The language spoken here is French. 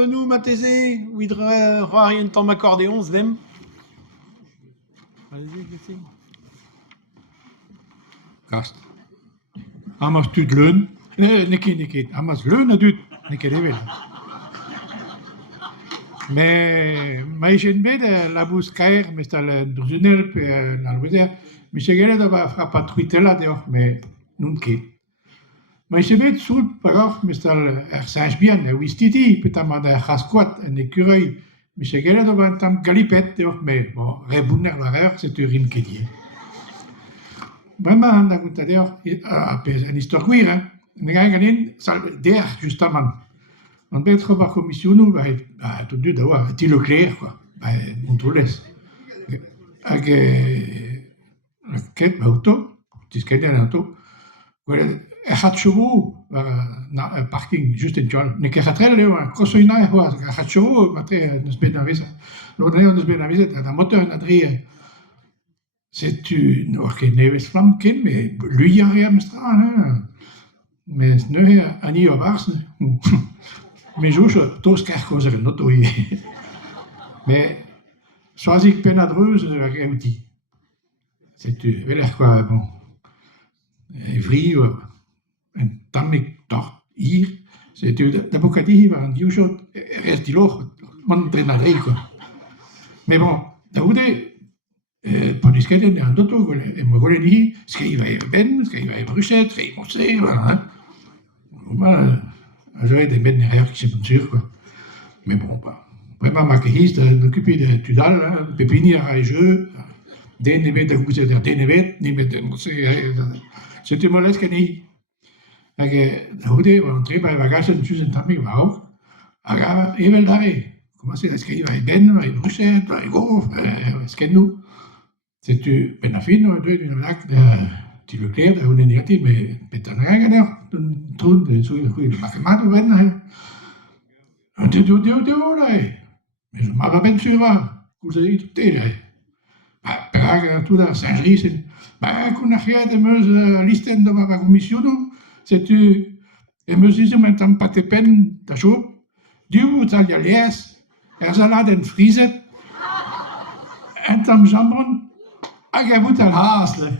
menou mateze, ouidre roari un tamm accordéon, zdem. Allez-y, Christy. Gast. Amas tut leun. Neket. Amas leun a dut. Neket evel. Mais j'ai bet la bous kaer, mais c'est le drunel pe na loisier. Mais j'ai gagné de frappa truitella dehors, mais non ket. Mais j'ai bet sous par exemple, mais c'est le Saint-Bien, Wistiti, peut-être ma de Rasquat, un écureuil. Mais j'ai gagné de un tam galipette dehors, mais bon, rebunner l'arrière, c'est une kédier. Vraiment, on a goûté dehors, une histoire queer, hein. On a gagné der justement. On peut être par commission, tout de d'avoir été Leclerc, quoi. On tout laisse. Avec la quête, auto, tu sais un auto. Hat chevaux, na parking, juste en jol. Ne qu'à très le, crossina, quoi. Hat chevaux, maté, nous ben avis. L'autre nous ben avis, la moteur n'adrie. C'est une, ok, neves flamken, mais lui y a rien, hein. Mais nu, ani au bars. Mais je tous kerkos er not oei. Mais zoals ik penadreuse outil. C'est wel quoi bon. Evry en tamik toch hier. C'est de bocadi va en diushot rest die loch man trenadre quoi. Mais bon, da oude pour discuter de un auto et me gole ni skriva ben, skriva bruchet, skriva mosé, voilà. Voilà. J'avais des bêtes derrière qui sont sûrs, quoi. Mais bon, pas. Vraiment, ma quehiste, d'occuper de Tudal, hein, pépinière à jeu, des nébets de goûter, des nébets, nébets de mousser, c'était moleste qu'elle n'y. Et, d'aude, on entrait par les bagages, une chose, un tamis, va auch. Alors, il va l'arrêt. Commencer à écrire, va ben, va bruchette, va go, ce qu'elle nous. C'est tu, ben, la fin, deux, d'une lac, tu le clair, on est négatif, mais peut-être rien, d'ailleurs. Tout de suite, le mathématique, ben, mais je m'avais bien sûr, vous avez tout dit, Prague, tout là, Saint-Gris, qu'on a fait de mes listes de ma commission, c'est tu, et me disais maintenant pas tes peines, ta choupe, du vous allez lies, salade frise, un tam jambon, à vous à la hasle.